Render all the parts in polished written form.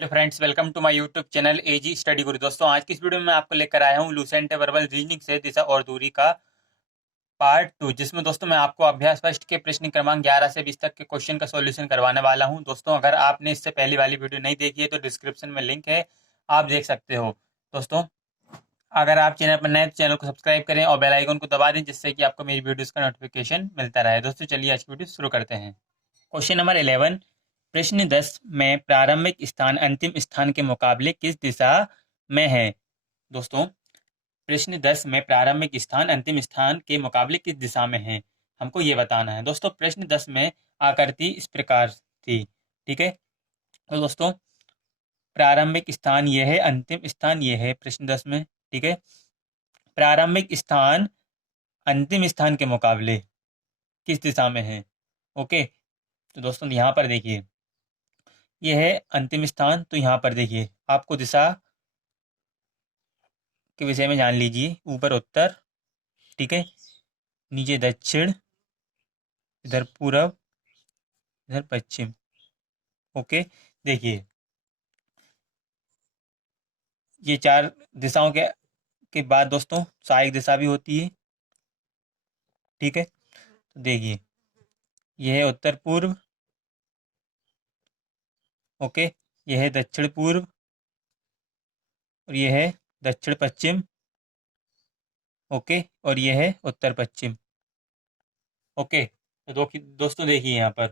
Hello friends, welcome to my YouTube channel AG Study Guru. दोस्तों, आज की इस वीडियो में मैं आपको लेकर आया हूँ लूसेंट वर्बल रीजनिंग से दिशा और दूरी का पार्ट 2, जिसमें दोस्तों मैं आपको अभ्यास फर्स्ट के प्रश्न क्रमांक 11 से 20 तक के क्वेश्चन का सॉल्यूशन करवाने वाला हूँ। दोस्तों, अगर आपने इससे पहली वाली वीडियो नहीं देखी है तो डिस्क्रिप्शन में लिंक है, आप देख सकते हो। दोस्तों, अगर आप चैनल पर नए तो चैनल को सब्सक्राइब करें और बेल आइकन को दबा दें, जिससे कि आपको मेरी वीडियोस का नोटिफिकेशन मिलता रहे। दोस्तों, चलिए आज की वीडियो शुरू करते हैं। Question number 11। प्रश्न 10 में प्रारंभिक स्थान अंतिम स्थान के मुकाबले किस दिशा में है? दोस्तों, प्रश्न 10 में प्रारंभिक स्थान अंतिम स्थान के मुकाबले किस दिशा में है, हमको ये बताना है। दोस्तों, प्रश्न 10 में आकृति इस प्रकार थी। ठीक है, तो दोस्तों प्रारंभिक स्थान ये है, अंतिम स्थान ये है प्रश्न 10 में। ठीक है, प्रारंभिक स्थान अंतिम स्थान के मुकाबले किस दिशा में है। ओके, तो दोस्तों यहाँ पर देखिए, ये है अंतिम स्थान, तो यहाँ पर देखिए आपको दिशा के विषय में जान लीजिए। ऊपर उत्तर, ठीक है, नीचे दक्षिण, इधर पूरब, इधर पश्चिम। ओके, देखिए ये चार दिशाओं के बाद दोस्तों सहायक दिशा भी होती है। ठीक है, तो देखिए यह है उत्तर पूर्व, ओके, यह है दक्षिण पूर्व, और यह है दक्षिण पश्चिम, ओके, और यह है उत्तर पश्चिम। ओके, तो दोस्तों देखिए यहाँ पर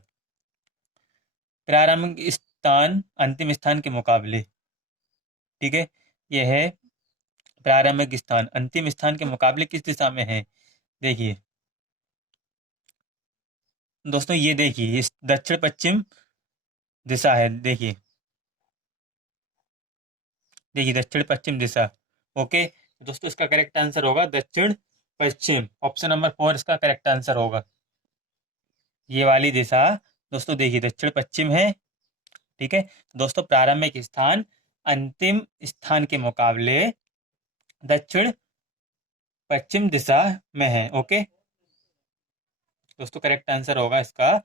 प्रारंभिक स्थान अंतिम स्थान के मुकाबले, ठीक है, यह है प्रारंभिक स्थान अंतिम स्थान के मुकाबले किस दिशा में है। देखिए दोस्तों, ये देखिए इस दक्षिण पश्चिम दिशा है। देखिए देखिए दक्षिण पश्चिम दिशा। ओके, तो दोस्तों इसका करेक्ट आंसर होगा दक्षिण पश्चिम। ऑप्शन नंबर 4 इसका करेक्ट आंसर होगा, ये वाली दिशा। दोस्तों देखिए दक्षिण पश्चिम है। ठीक है, दोस्तों प्रारंभिक स्थान अंतिम स्थान के मुकाबले दक्षिण पश्चिम दिशा में है। ओके, दोस्तों करेक्ट आंसर होगा इसका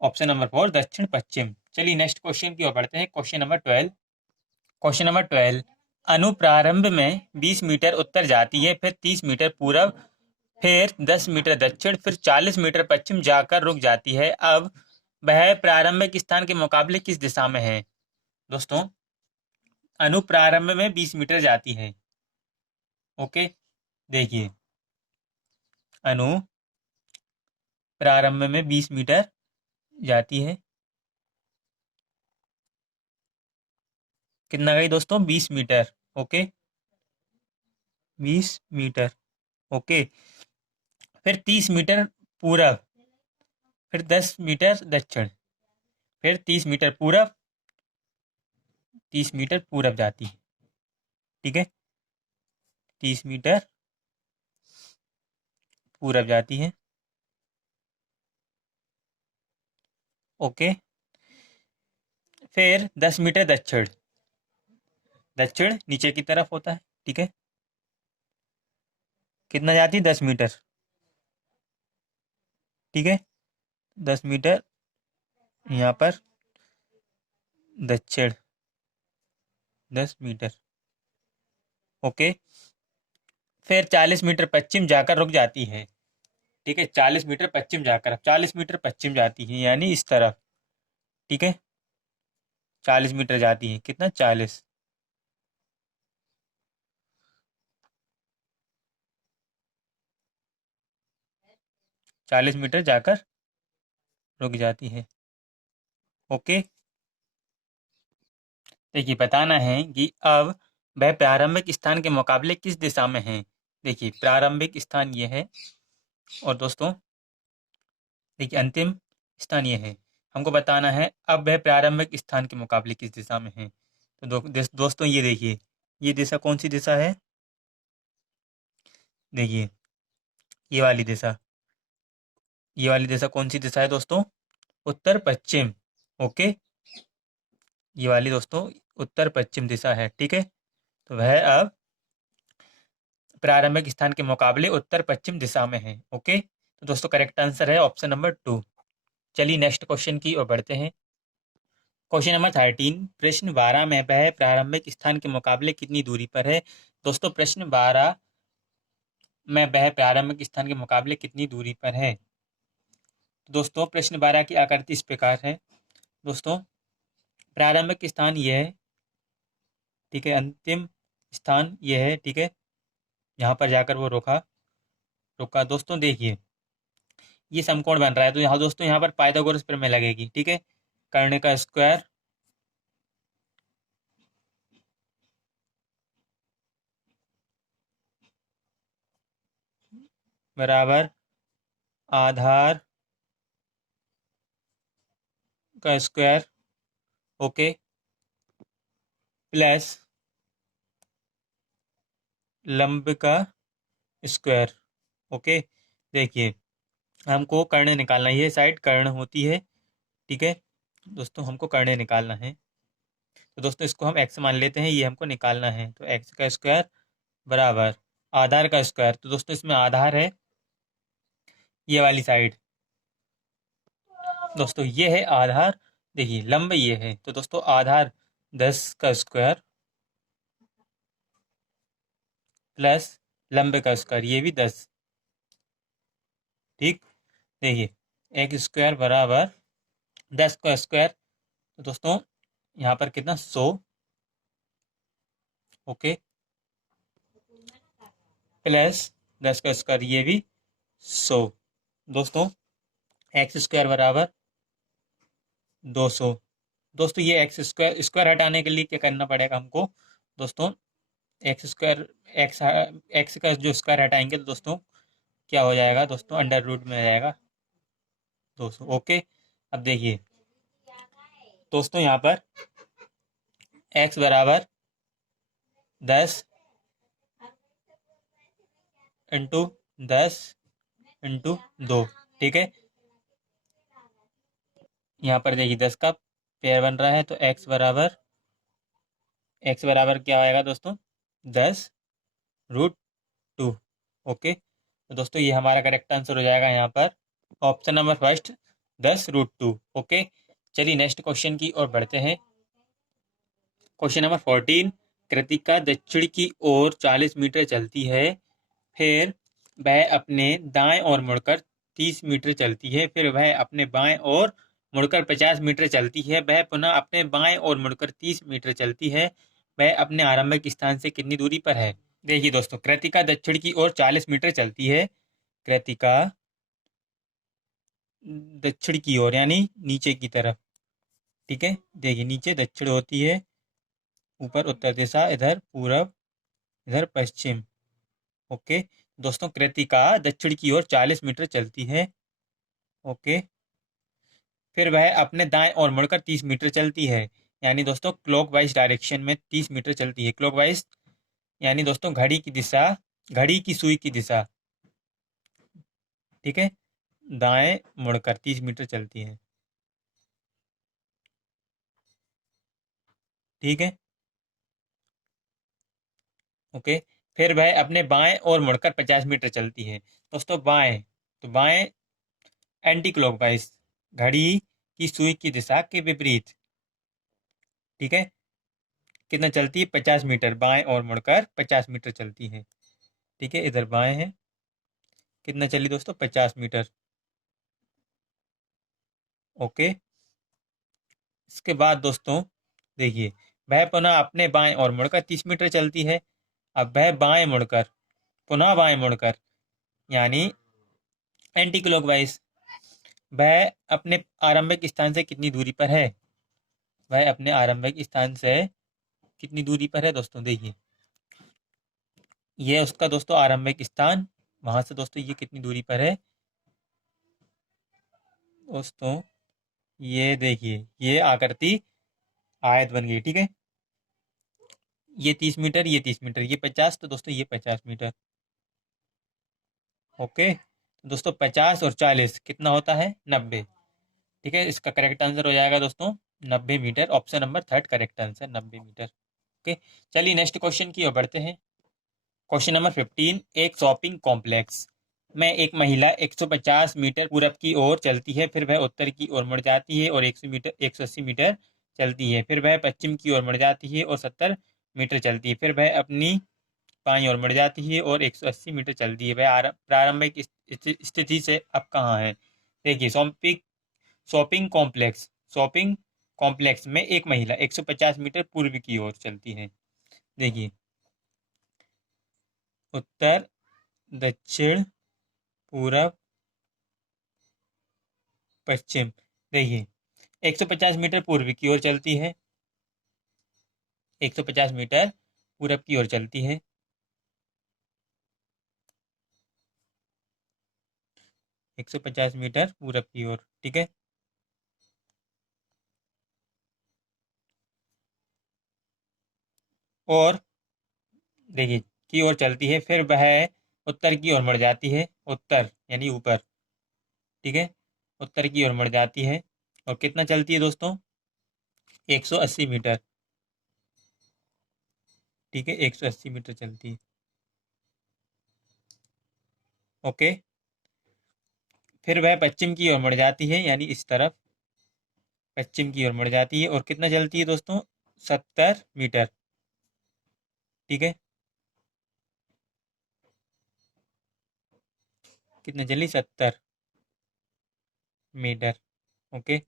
ऑप्शन नंबर 4 दक्षिण पश्चिम। चलिए नेक्स्ट क्वेश्चन की ओर बढ़ते हैं। Question number 12। Question number 12। अनु प्रारंभ में 20 मीटर उत्तर जाती है, फिर 30 मीटर पूरब, फिर 10 मीटर दक्षिण, फिर 40 मीटर पश्चिम जाकर रुक जाती है। अब वह प्रारंभिक स्थान के मुकाबले किस दिशा में है? दोस्तों, अनु प्रारंभ में 20 मीटर जाती है। ओके, देखिए अनु प्रारंभ में 20 मीटर जाती है। कितना गई दोस्तों? 20 मीटर। Okay, 20 metre. ओके, फिर 30 मीटर पूरब, फिर 10 मीटर दक्षिण, फिर 30 मीटर पूरब, 30 मीटर पूरब जाती है। ठीक है, 30 मीटर पूरब जाती है। ओके, फिर 10 मीटर दक्षिण, दक्षिण नीचे की तरफ होता है। ठीक है, कितना जाती है? 10 मीटर। ठीक है, 10 मीटर यहाँ पर दक्षिण, 10 मीटर। ओके, फिर 40 मीटर पश्चिम जाकर रुक जाती है। ठीक है, 40 मीटर पश्चिम जाकर, अब 40 मीटर पश्चिम जाती है यानी इस तरफ। ठीक है, 40 मीटर जाती है। कितना? 40। 40 मीटर जाकर रुक जाती है। ओके, देखिए बताना है कि अब वह प्रारंभिक स्थान के मुकाबले किस दिशा में है। देखिए प्रारंभिक स्थान ये है, और दोस्तों देखिए अंतिम स्थान ये है। हमको बताना है अब वह प्रारंभिक स्थान के मुकाबले किस दिशा में है। तो दोस्तों ये देखिए, ये दिशा कौन सी दिशा है? देखिए ये वाली दिशा, ये वाली दिशा कौन सी दिशा है दोस्तों? उत्तर पश्चिम। ओके, ये वाली दोस्तों उत्तर पश्चिम दिशा है। ठीक है, तो वह अब प्रारंभिक स्थान के मुकाबले उत्तर पश्चिम दिशा में है। ओके, तो दोस्तों करेक्ट आंसर है ऑप्शन नंबर 2। चलिए नेक्स्ट क्वेश्चन की ओर बढ़ते हैं। क्वेश्चन नंबर 13, प्रश्न 12 में वह प्रारंभिक स्थान के मुकाबले कितनी दूरी पर है। दोस्तों प्रश्न 12 में वह प्रारंभिक स्थान के मुकाबले कितनी दूरी पर है। तो दोस्तों प्रश्न 12 की आकृति इस प्रकार है। दोस्तों प्रारंभिक स्थान यह है, ठीक है, अंतिम स्थान यह है, ठीक है, यहाँ पर जाकर वो रुका। दोस्तों देखिए ये समकोण बन रहा है, तो यहाँ दोस्तों यहाँ पर पाइथागोरस प्रमेय लगेगी, ठीक है। कर्ण का स्क्वायर बराबर आधार का स्क्वायर, ओके, प्लस लंब का स्क्वायर, ओके। देखिए हमको कर्ण निकालना है, ये साइड कर्ण होती है, ठीक है दोस्तों, हमको कर्ण निकालना है। तो दोस्तों इसको हम x मान लेते हैं, ये हमको निकालना है। तो x का स्क्वायर बराबर आधार का स्क्वायर, तो दोस्तों इसमें आधार है ये वाली साइड, दोस्तों ये है आधार। देखिए लंब ये है, तो दोस्तों आधार 10 का स्क्वायर प्लस लंब का स्क्वायर, ये भी 10, ठीक। देखिए एक स्क्वायर बराबर 10 का स्क्वायर, तो दोस्तों यहाँ पर कितना 100, ओके, प्लस 10 का स्क्वायर, ये भी 100। दोस्तों एक्स स्क्वायर बराबर 200। दोस्तों ये एक्स स्क्वायर स्क्वायर हटाने के लिए क्या करना पड़ेगा हमको। दोस्तों एक्स स्क्वायर एक्स एक्स का जो स्क्वायर हटाएंगे तो दोस्तों क्या हो जाएगा, दोस्तों अंडर रूट में आ जाएगा 200, ओके। अब देखिए दोस्तों यहाँ पर एक्स बराबर 10 इंटू 10 इंटू 2, ठीक है। यहाँ पर देखिए 10 का पेयर बन रहा है, तो एक्स बराबर क्या आएगा दोस्तों 10√2, ओके। तो दोस्तों ये हमारा करेक्ट आंसर हो जाएगा यहाँ पर ऑप्शन नंबर फर्स्ट 10√2, ओके। चलिए नेक्स्ट क्वेश्चन की ओर बढ़ते हैं। क्वेश्चन नंबर 14, कृतिका दक्षिण की ओर 40 मीटर चलती है, फिर वह अपने दाएं ओर मुड़कर 30 मीटर चलती है, फिर वह अपने बाएं ओर मुड़कर 50 मीटर चलती है, वह पुनः अपने बाएं ओर मुड़कर 30 मीटर चलती है, वह अपने आरंभिक स्थान से कितनी दूरी पर है। देखिए दोस्तों कृतिका दक्षिण की ओर 40 मीटर चलती है, कृतिका दक्षिण की ओर यानी नीचे की तरफ, ठीक है। देखिए नीचे दक्षिण होती है, ऊपर उत्तर दिशा, इधर पूरब, इधर पश्चिम, ओके। दोस्तों कृतिका दक्षिण की ओर 40 मीटर चलती है, ओके, फिर वह अपने दाएं ओर मुड़कर 30 मीटर चलती है, यानी दोस्तों क्लॉकवाइज डायरेक्शन में 30 मीटर चलती है। क्लॉकवाइज यानी दोस्तों घड़ी की दिशा, घड़ी की सुई की दिशा, ठीक है, दाएं मुड़कर 30 मीटर चलती है, ठीक है, ओके। फिर वह अपने बाएं ओर मुड़कर 50 मीटर चलती है। दोस्तों बाएं, तो बाएं एंटी क्लॉकवाइज, घड़ी की सुई की दिशा के विपरीत, ठीक है, कितना चलती है 50 मीटर, बाएं ओर मुड़कर 50 मीटर चलती है, ठीक है। इधर बाएं है, कितना चली दोस्तों 50 मीटर, ओके। इसके बाद दोस्तों देखिए वह पुनः अपने बाएं ओर मुड़कर 30 मीटर चलती है। अब वह बाएं मुड़कर, पुनः बाएं मुड़कर यानी एंटी क्लॉकवाइज, वह अपने आरंभिक स्थान से कितनी दूरी पर है। वह अपने आरंभिक स्थान से कितनी दूरी पर है दोस्तों, देखिए ये उसका दोस्तों आरंभिक स्थान, वहां से दोस्तों ये कितनी दूरी पर है दोस्तों, ये देखिए ये आकृति आयत बन गई, ठीक है। ये 30 मीटर, ये 30 मीटर, ये 50, तो दोस्तों ये 50 मीटर, ओके। तो दोस्तों 50 और 40 कितना होता है 90, ठीक है। इसका करेक्ट आंसर हो जाएगा दोस्तों 90 metre, option number third correct answer 90 metre, okay. चलिए नेक्स्ट क्वेश्चन की ओर बढ़ते हैं। क्वेश्चन नंबर 15, एक शॉपिंग कॉम्प्लेक्स में एक महिला 150 मीटर पूरब की ओर चलती है, फिर वह उत्तर की ओर मुड़ जाती है और 100 मीटर 180 मीटर चलती है। फिर वह पश्चिम की ओर मुड़ जाती है और 70 मीटर चलती है। फिर वह अपनी बाईं ओर मुड़ जाती है और 180 मीटर चलती है। वह प्रारंभिक स्थिति से अब कहाँ है? देखिए, शॉपिंग कॉम्प्लेक्स में एक महिला 150 मीटर पूर्व की ओर चलती है। देखिए, उत्तर, दक्षिण, पूरब, पश्चिम। देखिए, 150 मीटर पूर्व की ओर चलती है, 150 मीटर पूरब की ओर चलती है, 150 मीटर पूरब की ओर, ठीक है। और देखिए, की ओर चलती है। फिर वह उत्तर की ओर मुड़ जाती है, उत्तर यानी ऊपर, ठीक है। उत्तर की ओर मुड़ जाती है और कितना चलती है दोस्तों? 180 मीटर, ठीक है, 180 मीटर चलती है। ओके। फिर वह पश्चिम की ओर मुड़ जाती है, यानी इस तरफ पश्चिम की ओर मुड़ जाती है और कितना चलती है दोस्तों? 70 मीटर, ठीक है। कितना चली? 70 मीटर, ओके।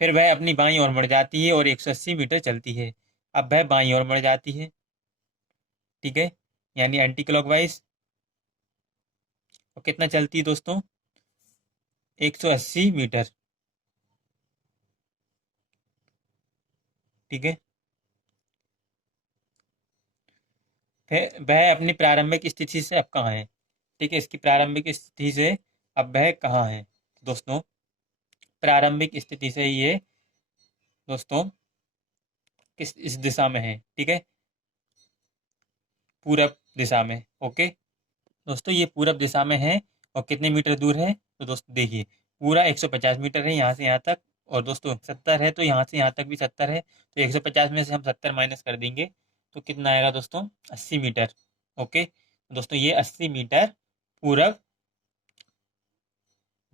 फिर वह अपनी बाईं ओर मुड़ जाती है और 180 मीटर चलती है। अब वह बाईं ओर मुड़ जाती है, ठीक है, यानी एंटी क्लॉकवाइज। और कितना चलती है दोस्तों? 180 मीटर, ठीक है। फिर वह अपनी प्रारंभिक स्थिति से अब कहाँ है? ठीक है, इसकी प्रारंभिक स्थिति से अब वह कहाँ है दोस्तों? प्रारंभिक स्थिति से ये दोस्तों किस इस दिशा में है, ठीक है, पूरब दिशा में। ओके दोस्तों, ये पूरब दिशा में है। और कितने मीटर दूर है? तो दोस्तों देखिए, पूरा 150 मीटर है यहाँ से यहाँ तक। और दोस्तों 70 है, तो यहाँ से यहाँ तक भी 70 है, तो 150 में से हम 70 माइनस कर देंगे तो कितना आएगा दोस्तों? 80 मीटर। ओके दोस्तों, ये 80 मीटर पूरब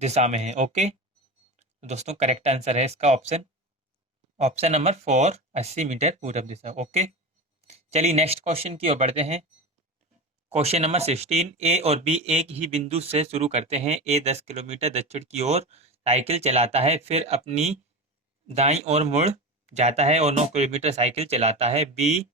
दिशा में है। ओके दोस्तों, करेक्ट आंसर है इसका ऑप्शन ऑप्शन नंबर 4, 80 मीटर पूरब दिशा। ओके, चलिए नेक्स्ट क्वेश्चन की ओर बढ़ते हैं। क्वेश्चन नंबर 16, ए और बी एक ही बिंदु से शुरू करते हैं। ए 10 किलोमीटर दक्षिण की ओर साइकिल चलाता है, फिर अपनी दाईं ओर मुड़ जाता है और 9 किलोमीटर साइकिल चलाता है। बी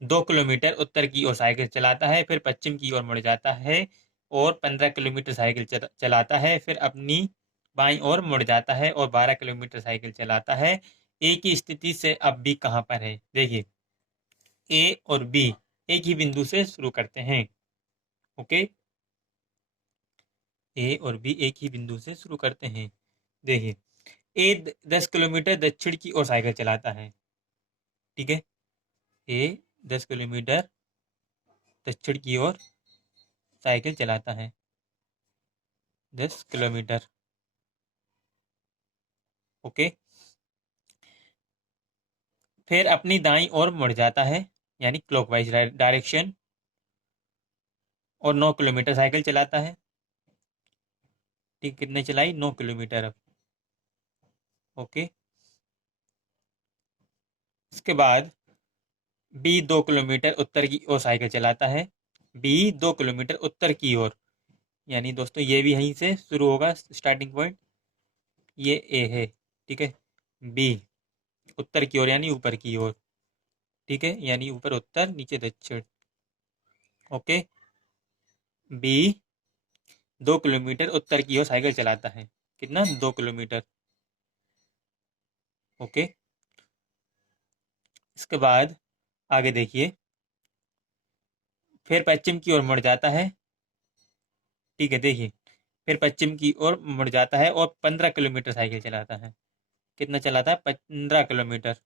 2 किलोमीटर उत्तर की ओर साइकिल चलाता है, फिर पश्चिम की ओर मुड़ जाता है और 15 किलोमीटर साइकिल चलाता है, फिर अपनी बाईं ओर मुड़ जाता है और 12 किलोमीटर साइकिल चलाता है। ए की स्थिति से अब बी कहाँ पर है? देखिए, ए और बी एक ही बिंदु से शुरू करते हैं। ओके, ए और बी एक ही बिंदु से शुरू करते हैं। देखिए, ए 10 किलोमीटर दक्षिण की ओर साइकिल चलाता है, ठीक है। ए 10 किलोमीटर दक्षिण की ओर साइकिल चलाता है, 10 किलोमीटर। ओके, फिर अपनी दाईं ओर मुड़ जाता है, यानी क्लॉकवाइज डायरेक्शन, और 9 किलोमीटर साइकिल चलाता है। ठीक, कितने चलाई? 9 किलोमीटर अब। ओके, इसके बाद बी 2 किलोमीटर उत्तर की ओर साइकिल चलाता है। बी 2 किलोमीटर उत्तर की ओर, यानी दोस्तों ये भी यहीं से शुरू होगा, स्टार्टिंग पॉइंट ये ए है, ठीक है। बी उत्तर की ओर यानी ऊपर की ओर, ठीक है, यानी ऊपर उत्तर नीचे दक्षिण। ओके, बी 2 किलोमीटर उत्तर की ओर साइकिल चलाता है। कितना? 2 किलोमीटर। ओके, इसके बाद आगे देखिए, फिर पश्चिम की ओर मुड़ जाता है, ठीक है। देखिए, फिर पश्चिम की ओर मुड़ जाता है और 15 किलोमीटर साइकिल चलाता है। कितना चलाता है? 15 किलोमीटर।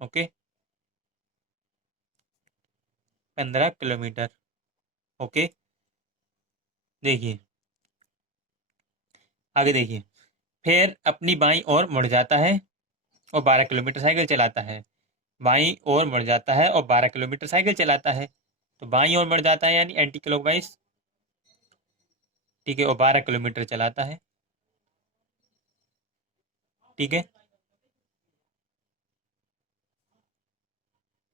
Okay, 15 kilometre. ओके, देखिए आगे देखिए, फिर अपनी बाईं ओर मुड़ जाता है और 12 किलोमीटर साइकिल चलाता है। बाईं ओर मुड़ जाता है और 12 किलोमीटर साइकिल चलाता है। तो बाईं ओर मुड़ जाता है यानी एंटी क्लॉकवाइज, ठीक है, और 12 किलोमीटर चलाता है, ठीक है।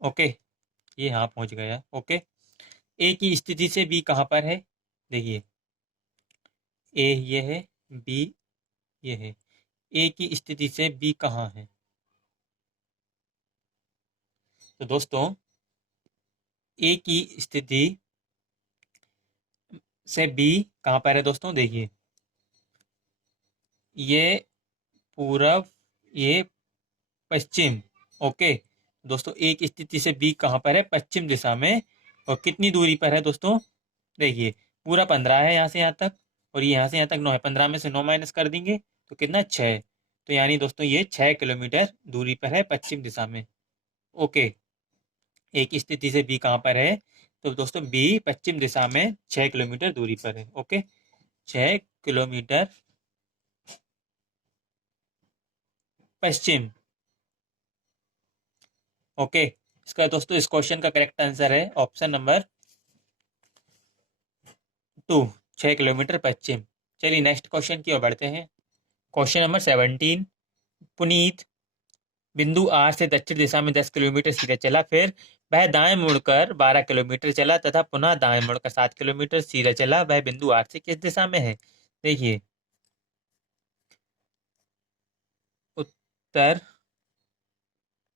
ओके, ये यहाँ पहुँच गया। ओके, ए की स्थिति से बी कहाँ पर है? देखिए, ए ये है, बी ये है। ए की स्थिति से बी कहाँ है? तो दोस्तों, ए की स्थिति से बी कहाँ पर है दोस्तों? देखिए, ये पूरब, ये पश्चिम। ओके दोस्तों, ए की स्थिति से बी कहाँ पर है? पश्चिम दिशा में। और कितनी दूरी पर है दोस्तों? देखिए, पूरा 15 है यहाँ से यहाँ तक, और ये यहाँ से यहाँ तक 9 है। 15 में से 9 माइनस कर देंगे तो कितना? 6। तो यानी दोस्तों ये 6 किलोमीटर दूरी पर है पश्चिम दिशा में। ओके, ए की स्थिति से बी कहाँ पर है? तो दोस्तों बी पश्चिम दिशा में 6 किलोमीटर दूरी पर है। ओके, 6 किलोमीटर पश्चिम। ओके, इसका दोस्तों इस क्वेश्चन का करेक्ट आंसर है ऑप्शन नंबर 2, 6 किलोमीटर पश्चिम। चलिए नेक्स्ट क्वेश्चन की ओर बढ़ते हैं। Question number 17। पुनीत बिंदु आर से दक्षिण दिशा में 10 किलोमीटर सीधे चला, फिर वह दाएं मुड़कर 12 किलोमीटर चला तथा पुनः दाएं मुड़कर 7 किलोमीटर सीधे चला। वह बिंदु आर से किस दिशा में है? देखिए, उत्तर,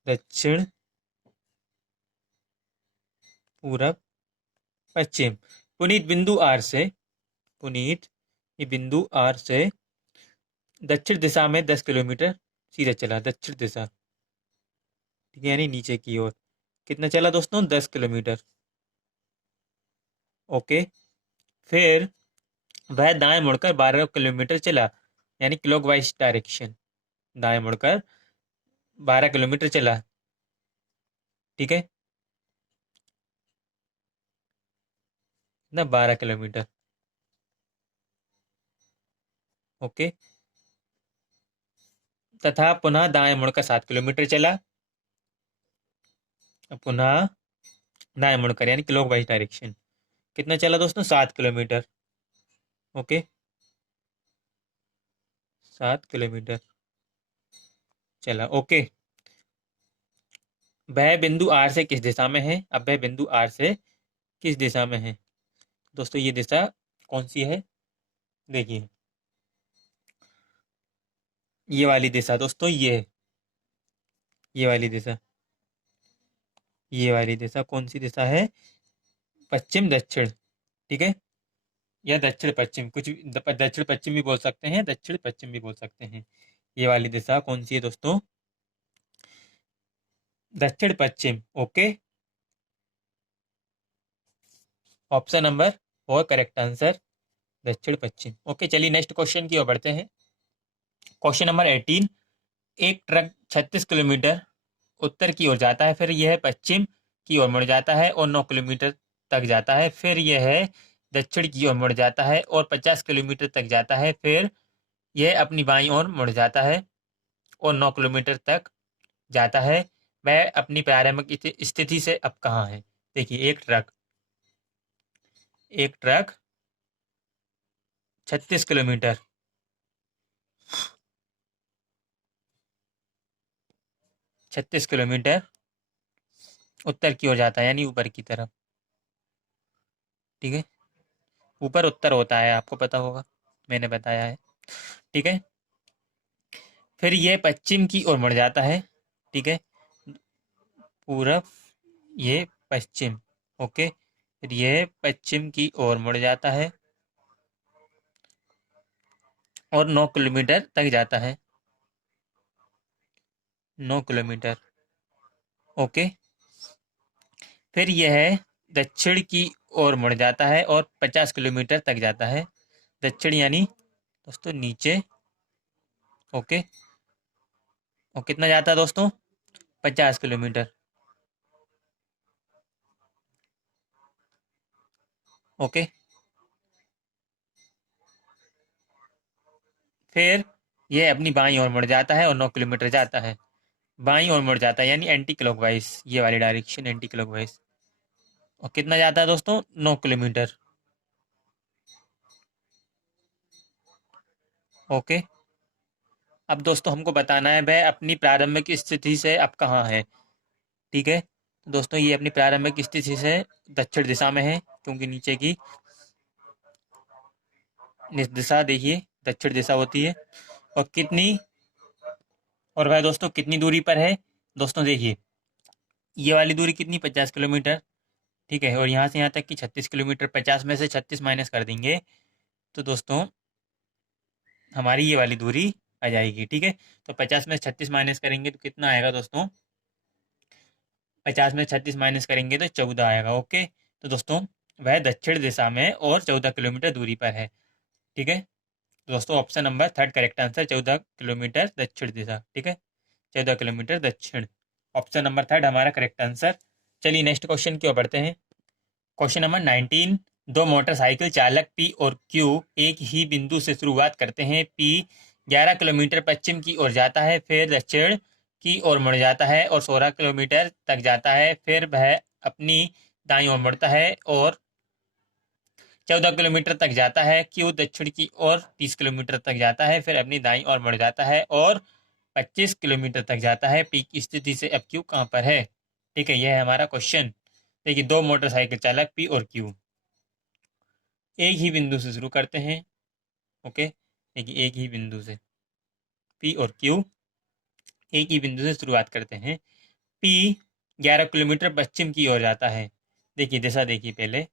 दक्षिण, पूरब, पश्चिम। पुनीत बिंदु आर से, पुनीत ये बिंदु आर से दक्षिण दिशा में 10 किलोमीटर सीधे चला। दक्षिण दिशा, ठीक है, यानी नीचे की ओर। कितना चला दोस्तों? 10 किलोमीटर। ओके, फिर वह दाएं मुड़कर 12 किलोमीटर चला, यानी क्लॉकवाइज डायरेक्शन। दाएं मुड़कर 12 किलोमीटर चला, ठीक है ना, 12 किलोमीटर। ओके, तथा पुनः दाएं मुड़कर 7 किलोमीटर चला। पुनः दाएं मुड़कर यानी क्लॉकवाइज डायरेक्शन। कितना चला दोस्तों? 7 किलोमीटर। ओके, 7 किलोमीटर चला। ओके, वह बिंदु आर से किस दिशा में है? अब वह बिंदु आर से किस दिशा में है दोस्तों? ये दिशा कौन सी है? देखिए, ये वाली दिशा दोस्तों, ये है, ये वाली दिशा। ये वाली दिशा कौन सी दिशा है? पश्चिम दक्षिण, ठीक है, या दक्षिण पश्चिम, कुछ दक्षिण पश्चिम भी बोल सकते हैं, दक्षिण पश्चिम भी बोल सकते हैं। ये वाली दिशा कौन सी है दोस्तों? दक्षिण पश्चिम। Okay, option number 4 correct answer, दक्षिण पश्चिम। ओके, चलिए नेक्स्ट क्वेश्चन की ओर बढ़ते हैं। Question number 18। एक ट्रक 36 किलोमीटर उत्तर की ओर जाता है, फिर यह पश्चिम की ओर मुड़ जाता है और 9 किलोमीटर तक जाता है। फिर यह दक्षिण की ओर मुड़ जाता है और 50 किलोमीटर तक जाता है। फिर यह अपनी बाईं ओर मुड़ जाता है और 9 किलोमीटर तक जाता है। वह अपनी प्रारंभिक स्थिति से अब कहाँ है? देखिए, एक ट्रक 36 किलोमीटर 36 किलोमीटर उत्तर की ओर जाता है, यानी ऊपर की तरफ, ठीक है, ऊपर उत्तर होता है, आपको पता होगा, मैंने बताया है, ठीक है। फिर ये पश्चिम की ओर मुड़ जाता है, ठीक है, पूरब, ये पश्चिम। ओके, फिर ये पश्चिम की ओर मुड़ जाता है और 9 किलोमीटर तक जाता है। 9 किलोमीटर। ओके, फिर यह दक्षिण की ओर मुड़ जाता है और 50 किलोमीटर तक जाता है। दक्षिण यानी दोस्तों नीचे। ओके, और कितना जाता है दोस्तों? 50 किलोमीटर। ओके, फिर ये अपनी बाईं ओर मुड़ जाता है और 9 किलोमीटर जाता है। बाईं ओर मुड़ जाता है यानी एंटी क्लॉकवाइज, ये वाली डायरेक्शन एंटी क्लॉकवाइज। और कितना जाता है दोस्तों? 9 किलोमीटर। ओके, अब दोस्तों हमको बताना है वह अपनी प्रारंभिक स्थिति से अब कहाँ है, ठीक है। तो दोस्तों ये अपनी प्रारंभिक स्थिति से दक्षिण दिशा में है, क्योंकि नीचे की दिशा देखिए दक्षिण दिशा होती है। और कितनी, और वह दोस्तों कितनी दूरी पर है? दोस्तों देखिए ये वाली दूरी कितनी, 50 किलोमीटर। ठीक है, और यहाँ से यहाँ तक की 36 किलोमीटर। 50 में से 36 माइनस कर देंगे तो दोस्तों हमारी ये वाली दूरी आ जाएगी। ठीक है, तो 50 में 36 माइनस करेंगे तो कितना आएगा दोस्तों? 50 में 36 माइनस करेंगे तो 14 आएगा। ओके, तो दोस्तों वह दक्षिण दिशा में और 14 किलोमीटर दूरी पर है। ठीक है, तो दोस्तों option number third correct answer, 14 kilometre दक्षिण दिशा। ठीक है, 14 किलोमीटर दक्षिण, ऑप्शन नंबर थर्ड हमारा करेक्ट आंसर। चलिए नेक्स्ट क्वेश्चन की ओर बढ़ते हैं। Question number 19। दो मोटरसाइकिल चालक पी और क्यू एक ही बिंदु से शुरुआत करते हैं। पी 11 किलोमीटर पश्चिम की ओर जाता है, फिर दक्षिण की ओर मुड़ जाता है और 16 किलोमीटर तक जाता है। फिर वह अपनी दाईं ओर मुड़ता है और 14 किलोमीटर तक जाता है। क्यू दक्षिण की ओर 30 किलोमीटर तक जाता है, फिर अपनी दाईं ओर मुड़ जाता है और 25 किलोमीटर तक जाता है। पी की स्थिति से अब क्यू कहाँ पर है? ठीक है, यह है हमारा क्वेश्चन। देखिए दो मोटरसाइकिल चालक पी और क्यू एक ही बिंदु से शुरू करते हैं। ओके, देखिए एक ही बिंदु से पी और क्यू एक ही बिंदु से शुरुआत करते हैं। पी 11 किलोमीटर पश्चिम की ओर जाता है। देखिए दिशा देखिए पहले,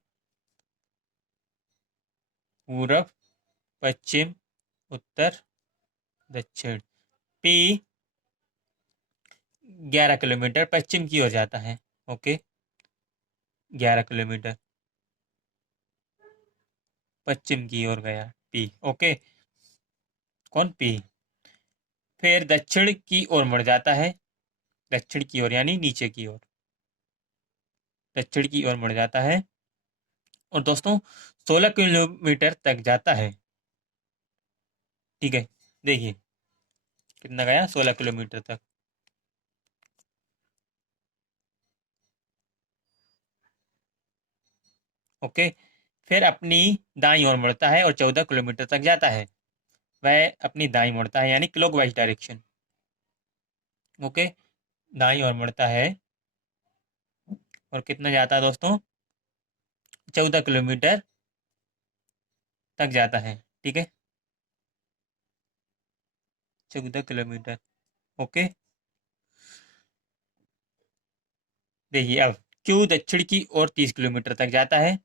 पूरब, पश्चिम, उत्तर, दक्षिण। पी 11 किलोमीटर पश्चिम की ओर जाता है। ओके, 11 किलोमीटर पश्चिम की ओर गया पी। ओके, कौन? पी। फिर दक्षिण की ओर मुड़ जाता है, दक्षिण की ओर यानी नीचे की ओर, दक्षिण की ओर मुड़ जाता है और दोस्तों 16 किलोमीटर तक जाता है। ठीक है, देखिए कितना गया, 16 किलोमीटर तक। ओके, फिर अपनी दाईं ओर मुड़ता है और 14 किलोमीटर तक जाता है। वह अपनी दाईं मुड़ता है यानी क्लॉकवाइज डायरेक्शन। ओके, दाईं ओर मुड़ता है और कितना जाता है दोस्तों? 14 किलोमीटर तक जाता है। ठीक है, 14 किलोमीटर। ओके, देखिए अब क्यू दक्षिण की ओर 30 किलोमीटर तक जाता है।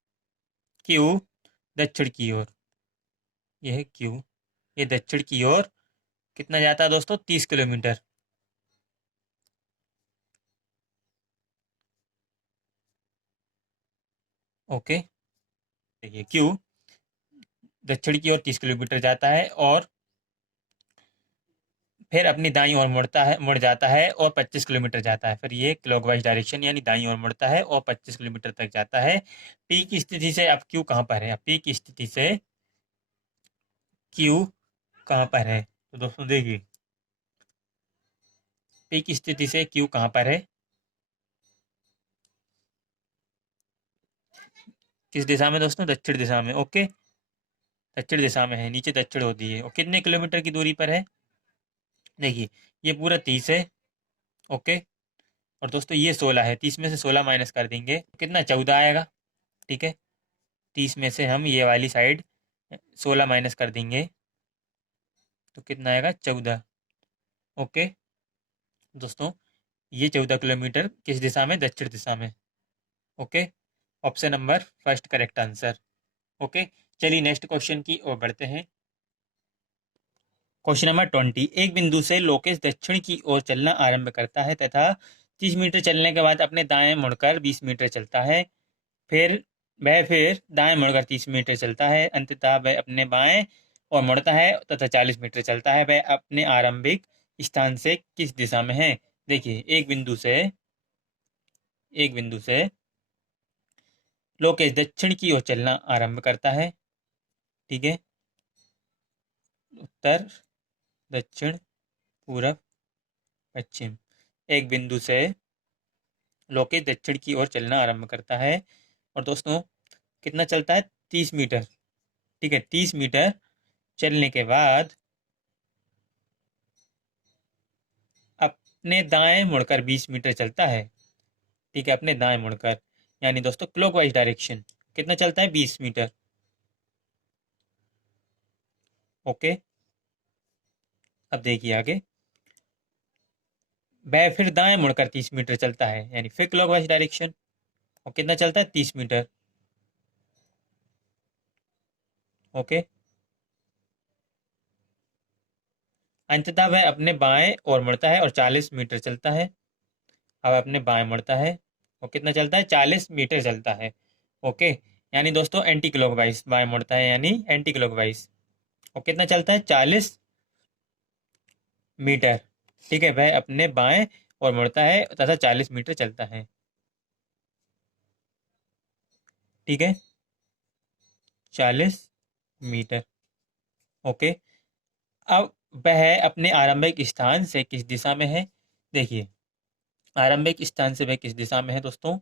क्यू दक्षिण की ओर, यह है क्यू, ये दक्षिण की ओर कितना जाता है दोस्तों? 30 किलोमीटर। ओके, देखिए क्यू दक्षिण की ओर 30 किलोमीटर जाता है और फिर अपनी दाईं ओर मुड़ जाता है और 25 किलोमीटर जाता है। फिर ये क्लॉकवाइज डायरेक्शन यानी दाईं ओर मुड़ता है और 25 किलोमीटर तक जाता है। पी की स्थिति से अब क्यू कहाँ पर है? अब पी की स्थिति से क्यू कहाँ पर है? तो दोस्तों देखिए पी की स्थिति से क्यू कहाँ पर है? किस दिशा में दोस्तों? दक्षिण दिशा में। ओके, दक्षिण दिशा में है, नीचे दक्षिण होती है। और कितने किलोमीटर की दूरी पर है? देखिए ये पूरा 30 है। ओके, और दोस्तों ये 16 है, 30 में से 16 माइनस कर देंगे तो कितना? 14 आएगा। ठीक है, 30 में से हम ये वाली साइड 16 माइनस कर देंगे तो कितना आएगा? 14। ओके दोस्तों, ये 14 किलोमीटर किस दिशा में? दक्षिण दिशा में। Okay, option number first correct answer. Okay, चलिए नेक्स्ट क्वेश्चन की ओर बढ़ते हैं। Question number 20। एक बिंदु से लोकेश दक्षिण की ओर चलना आरंभ करता है तथा 30 मीटर चलने के बाद अपने दाएं मुड़कर 20 मीटर चलता है। फिर दाएं मुड़कर 30 मीटर चलता है। अंततः वह अपने बाएं और मुड़ता है तथा 40 मीटर चलता है। वह अपने आरंभिक स्थान से किस दिशा में है? देखिए एक बिंदु से लोकेश दक्षिण की ओर चलना आरंभ करता है। ठीक है, उत्तर, दक्षिण, पूरब, पश्चिम। एक बिंदु से लोकेश दक्षिण की ओर चलना आरंभ करता है और दोस्तों कितना चलता है? 30 मीटर। ठीक है, 30 मीटर चलने के बाद अपने दाएं मुड़कर 20 मीटर चलता है। ठीक है, अपने दाएं मुड़कर, यानी दोस्तों क्लॉकवाइज डायरेक्शन। कितना चलता है? 20 मीटर। ओके, अब देखिए आगे, वह फिर दाएं मुड़कर 30 मीटर चलता है, यानी फिर क्लॉकवाइज डायरेक्शन। और कितना चलता है? 30 मीटर। ओके, अंततः वह अपने बाएं और मुड़ता है और 40 मीटर चलता है। अब अपने बाएं मुड़ता है और कितना चलता है? 40 मीटर चलता है। ओके, यानी दोस्तों एंटी क्लॉकवाइज बाएं मुड़ता है, यानी एंटी क्लॉकवाइज। और कितना चलता है? 40 मीटर। ठीक है, वह अपने बाएं और मुड़ता है तथा 40 मीटर चलता है। ठीक है, 40 मीटर। ओके, अब वह अपने आरंभिक स्थान से किस दिशा में है? देखिए, आरंभिक स्थान से वह किस दिशा में है दोस्तों?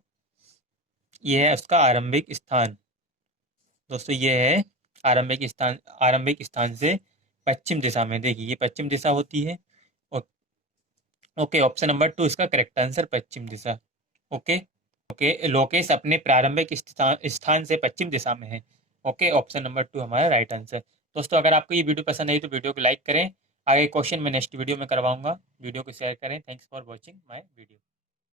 ये है उसका आरंभिक स्थान। दोस्तों ये है आरंभिक स्थान। आरंभिक स्थान से पश्चिम दिशा में, देखिए ये पश्चिम दिशा होती है। ओ- ओके, ऑप्शन नंबर 2 इसका करेक्ट आंसर, पश्चिम दिशा। ओके। ओके, लोकेश अपने प्रारंभिक स्थान स्थान से पश्चिम दिशा में है। ओके, ऑप्शन नंबर 2 हमारा राइट आंसर। दोस्तों अगर आपको ये वीडियो पसंद आई तो वीडियो को लाइक करें। आगे क्वेश्चन मैं नेक्स्ट वीडियो में करवाऊंगा। वीडियो को शेयर करें। Thanks for watching my video.